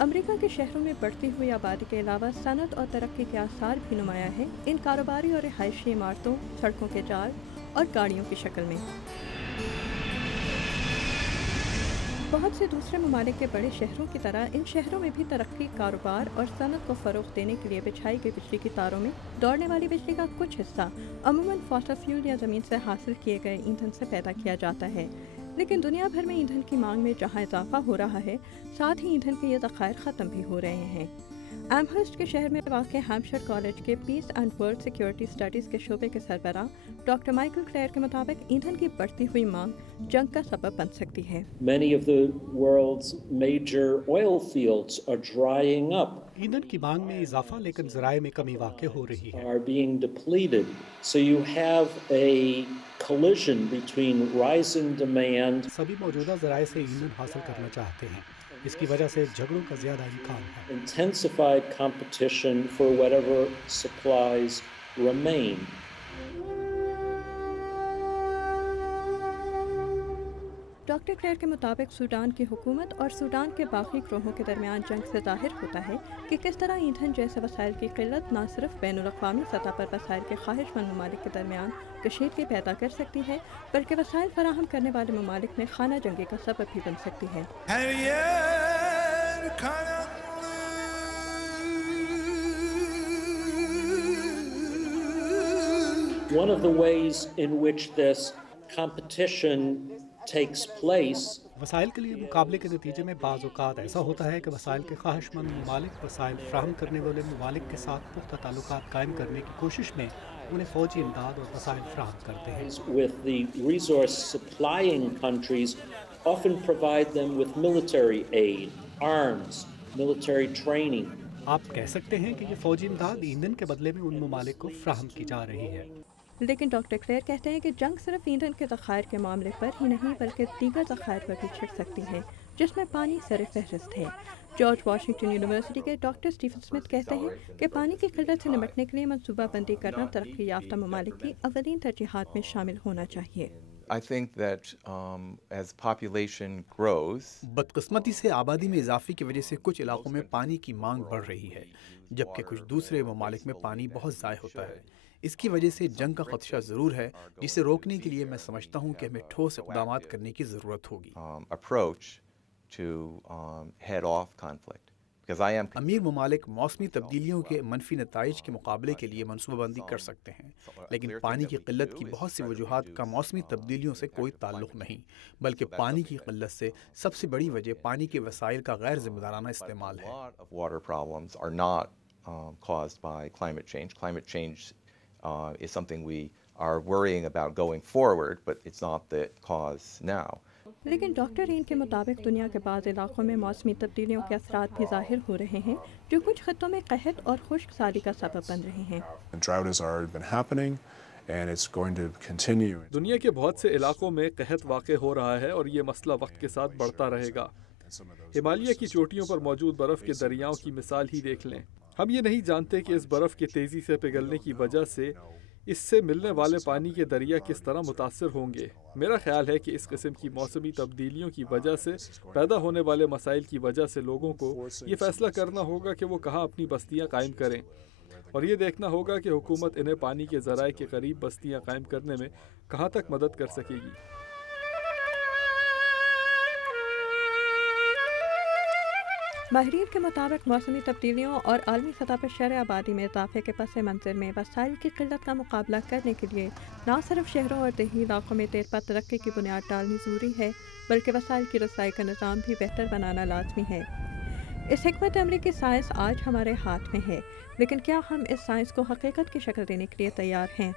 America के शहरों में बढ़ती हुई आबादी के अलावा सनत और तरक्की के आसार भी नुमाया हैं इन कारोबारी और रिहायशी इमारतों, सड़कों के जाल और गाड़ियों की शक्ल में। बहुत से दूसरे ममालिक के बड़े शहरों की तरह इन शहरों में भी तरक्की, कारोबार और सनत को फ़रोग़ देने के लिए बिछाई गई बिजली की तारों में दौड़ने वाली बिजली का कुछ हिस्सा अमूमन फॉसिल फ्यूल या ज़मीन से हासिल किए गए ईंधन से पैदा किया जाता है। लेकिन दुनिया भर में ईंधन की मांग में जहां इजाफा हो रहा है, साथ ही ईंधन के ये ज़खायर ख़त्म भी हो रहे हैं। एमहर्स्ट के शहर में वाक़ हैम्पशायर कॉलेज के peace and world security studies के शोबे के सरबराह डॉक्टर माइकल क्लेयर के मुताबिक ईंधन की बढ़ती हुई मांग जंग का सबब बन सकती है। Many of the world's major oil fields are drying up. ईंधन की मांग में इजाफा, लेकिन ज़राए में कमी वाक़ हो रही है। Are being depleted. So you have a collision between rising demand. सभी मौजूदा ज़राए से ईंधन हासिल करना चाहते हैं, इसकी वजह से झगड़ों का ज़्यादा इम्कान है। Intensified competition for whatever supplies remain. Doctor Claire के मुताबिक सूडान की हुकूमत और सूडान के बाकी ग्रोहों के दरमियान जंग से ज़ाहिर होता है कि किस तरह ईंधन जैसे वसाइल की किल्लत न सिर्फ बैनुल-अक़वामी सतह पर वसाइल के ख्वाहिशमंद ममालिक के दरमियान कशीदगी पैदा कर सकती है, बल्कि वसाइल फराहम करने वाले ममालिक में खाना जंगी का सबब भी बन सकती है। One of the ways in which this competition takes place वसाइल के लिए मुकाबले के नतीजे में बाज़ औक़ात ऐसा होता है कि वसाइल के ख्वाहिशमंद ममालिक वसाइल फ्राहम करने वाले ममालिक के साथ पुख्ता ताल्लुकात कायम करने की कोशिश में उन्हें फ़ौजी इमदाद और वसाइल फ्राहम करते हैं। With the resource supplying countries often provide them with military aid, arms, military training. आप कह सकते हैं कि ये फ़ौजी इमदाद ईंधन के बदले में उन ममालिक को फ्राहम की जा रही है। लेकिन डॉक्टर क्लेयर कहते हैं कि जंग सिर्फ ईंधन के ज़खायर के मामले पर ही नहीं बल्कि दीगर ज़खायर पर भी छिड़ सकती है, जिसमें पानी सर-ए-फ़हरिस्त है। जॉर्ज वाशिंगटन यूनिवर्सिटी के डॉक्टर स्टीफन स्मिथ कहते हैं कि पानी की किल्लत से निपटने के लिए मनसूबाबंदी करना तरक्की याफ्ता ममालिक की अवलीन तरजीहात में शामिल होना चाहिए। I think that as population grows, बदकिस्मती से आबादी में इजाफे की वजह से कुछ इलाकों में पानी की मांग बढ़ रही है, जबकि कुछ दूसरे ममालिक में पानी बहुत ज़ाय होता है। इसकी वजह से जंग का खदशा ज़रूर है, जिसे रोकने के लिए मैं समझता हूँ कि हमें ठोस इक़दामात करने की ज़रूरत होगी। approach to head off conflict. Because I am अमीर ममालिक मौसमी तब्दीलियों के मनफी नताइज के मुकाबले के लिए मनसूबाबंदी कर सकते हैं, लेकिन पानी की किल्लत की बहुत सी वजूहात का मौसमी तब्दीलियों से कोई ताल्लुक़ नहीं, बल्कि पानी की किल्लत से सबसे बड़ी वजह पानी के वसाइल का गैर जिम्मेदाराना इस्तेमाल है। water problems are not caused by climate change. Climate change is something we are worrying about going forward, but it's not the cause now. लेकिन डॉक्टर रेन के मुताबिक दुनिया के बाद इलाकों में मौसमी तब्दीलियों के असरात भी ज़ाहिर हो रहे हैं, जो कुछ खित्तों में कहत और खुश्क साली का सबब बन रहे हैं। Drought has already been happening and it's going to continue. दुनिया के बहुत से इलाकों में कहत वाक़ हो रहा है और ये मसला वक्त के साथ बढ़ता रहेगा। हिमालय की चोटियों पर मौजूद बर्फ़ के दरियाओं की मिसाल ही देख लें। हम ये नहीं जानते कि इस बर्फ़ के तेज़ी से पिघलने की वजह से इससे मिलने वाले पानी के दरिया किस तरह मुतासर होंगे। मेरा ख्याल है कि इस किस्म की मौसमी तब्दीलियों की वजह से पैदा होने वाले मसाइल की वजह से लोगों को ये फ़ैसला करना होगा कि वो कहाँ अपनी बस्तियाँ कायम करें, और ये देखना होगा कि हुकूमत इन्हें पानी के ज़राए के करीब बस्तियाँ कायम करने में कहाँ तक मदद कर सकेगी। माहिरीन के मुताबिक मौसमी तब्दीलियों और आलमी सतह पर शरह आबादी में इजाफे के पस मंज़र में वसाइल की किल्लत का मुकाबला करने के लिए न सिर्फ शहरों और देही इलाकों में देर पा तरक्की की बुनियाद डालनी ज़रूरी है, बल्कि वसाइल की रसाई का निज़ाम भी बेहतर बनाना लाजमी है। इस हिकमत अमली की साइंस आज हमारे हाथ में है, लेकिन क्या हम इस साइंस को हकीकत की शक्ल देने के लिए तैयार हैं?